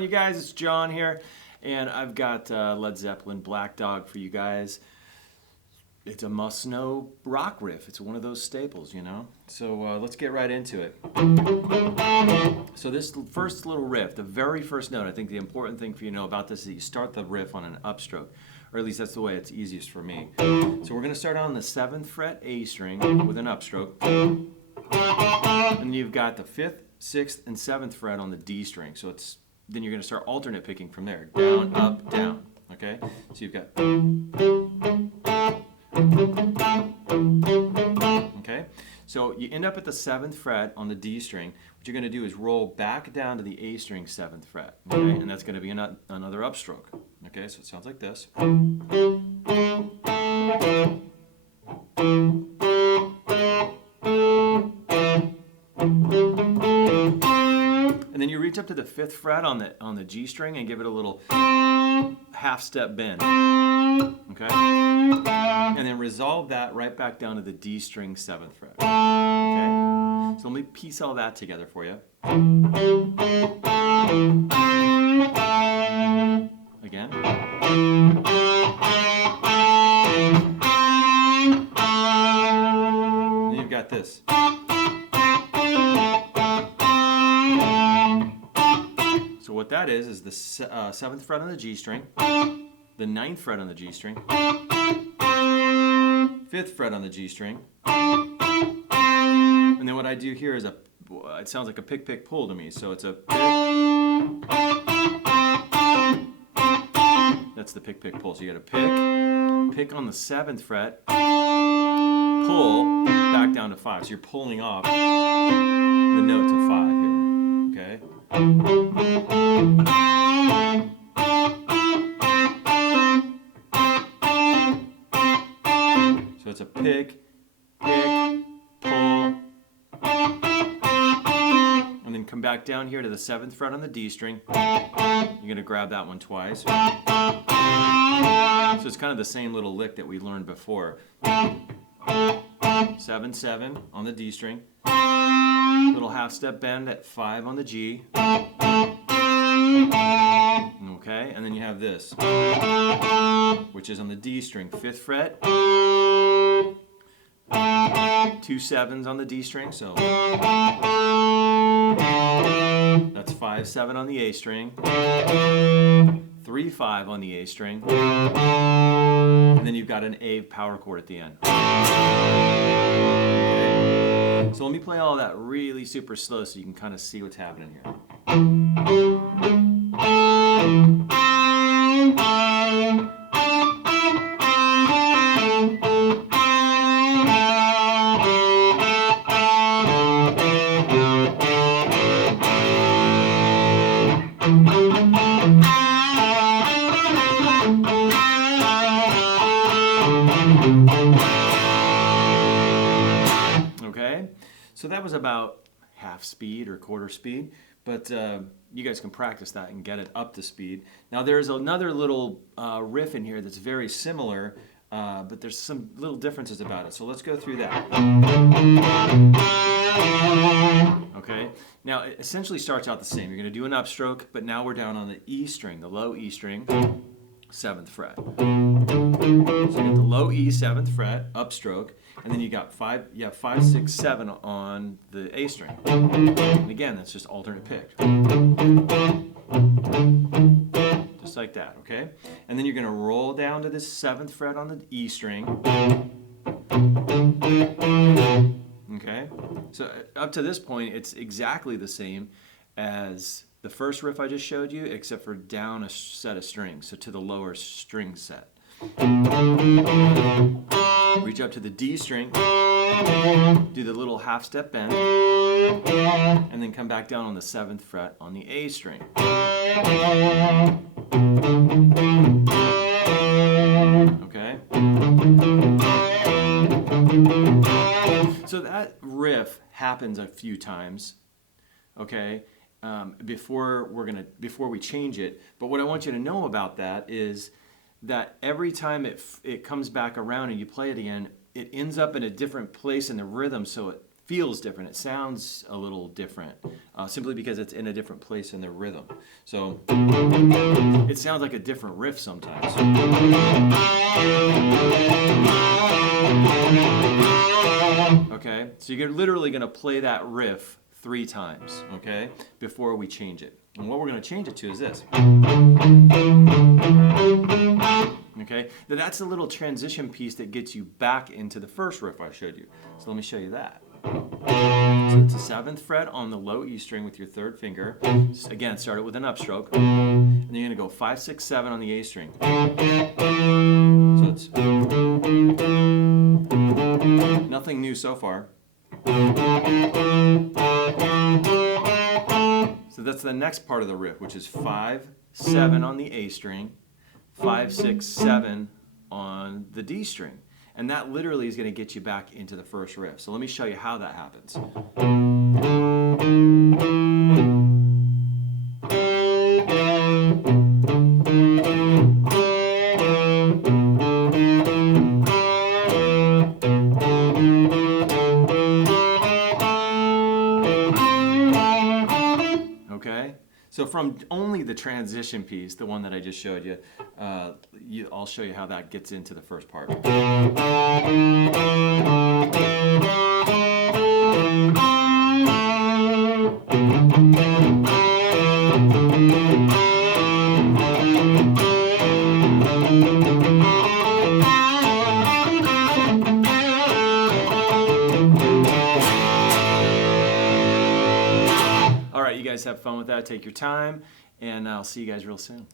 on, you guys? It's John here, and I've got Led Zeppelin Black Dog for you guys. It's a must-know rock riff. It's one of those staples, you know? So let's get right into it. So this first little riff, the very first note, I think the important thing for you to know about this is that you start the riff on an upstroke, or at least that's the way it's easiest for me. So we're going to start on the 7th fret A string with an upstroke, and you've got the 5th, 6th, and 7th fret on the D string. So then you're going to start alternate picking from there, down, up, down. Okay? So you've got. Okay? So you end up at the 7th fret on the D string. What you're going to do is roll back down to the A string 7th fret. Okay? And that's going to be another upstroke. Okay? So it sounds like this. And then you reach up to the 5th fret on the G string and give it a little half step bend. Okay? And then resolve that right back down to the D string 7th fret. Okay? So let me piece all that together for you. Again. Then you've got this. So what that is the 7th fret on the G string, the 9th fret on the G string, 5th fret on the G string, and then what I do here is it sounds like a pick, pick, pull to me. So it's a pick, that's the pick, pick, pull. So you got a pick on the 7th fret, pull back down to 5. So you're pulling off the note to 5 here. Okay? So it's a pick, pull, and then come back down here to the 7th fret on the D string. You're going to grab that one twice. So it's kind of the same little lick that we learned before. 7, 7 on the D string. Little half step bend at 5 on the G. Okay, and then you have this, which is on the D string, 5th fret, 2 7s on the D string, so that's 5, 7 on the A string, 3, 5 on the A string, and then you've got an A power chord at the end. Okay. So let me play all that really super slow so you can kind of see what's happening here. Okay, so that was about half speed or quarter speed, but you guys can practice that and get it up to speed. Now there's another little riff in here that's very similar, but there's some little differences about it. So let's go through that. Okay, now it essentially starts out the same. You're going to do an upstroke, but now we're down on the E string, the low E string, 7th fret. So you get the low E 7th fret, upstroke, and then you got 5, 6, 7 on the A string. And again, that's just alternate pick. Just like that, okay? And then you're going to roll down to the 7th fret on the E string. Okay? So up to this point, it's exactly the same as the first riff I just showed you, except for down a set of strings, so to the lower string set. Reach up to the D string, do the little half step bend, and then come back down on the 7th fret on the A string. Okay? So that riff happens a few times, okay? Before we change it. But what I want you to know about that is that every time it comes back around and you play it again, it ends up in a different place in the rhythm, so it feels different. It sounds a little different, simply because it's in a different place in the rhythm. So it sounds like a different riff sometimes. Okay, so you're literally going to play that riff 3 times, okay, before we change it. And what we're going to change it to is this. Okay, now that's a little transition piece that gets you back into the first riff I showed you. So let me show you that. So it's a 7th fret on the low E string with your 3rd finger. Again, start it with an upstroke. And then you're going to go 5, 6, 7 on the A string. So it's nothing new so far. So that's the next part of the riff, which is 5, 7 on the A string, 5, 6, 7 on the D string. And that literally is going to get you back into the first riff. So let me show you how that happens. Okay? So from only the transition piece, the one that I just showed you, I'll show you how that gets into the first part. All right, you guys have fun with that. Take your time, and I'll see you guys real soon.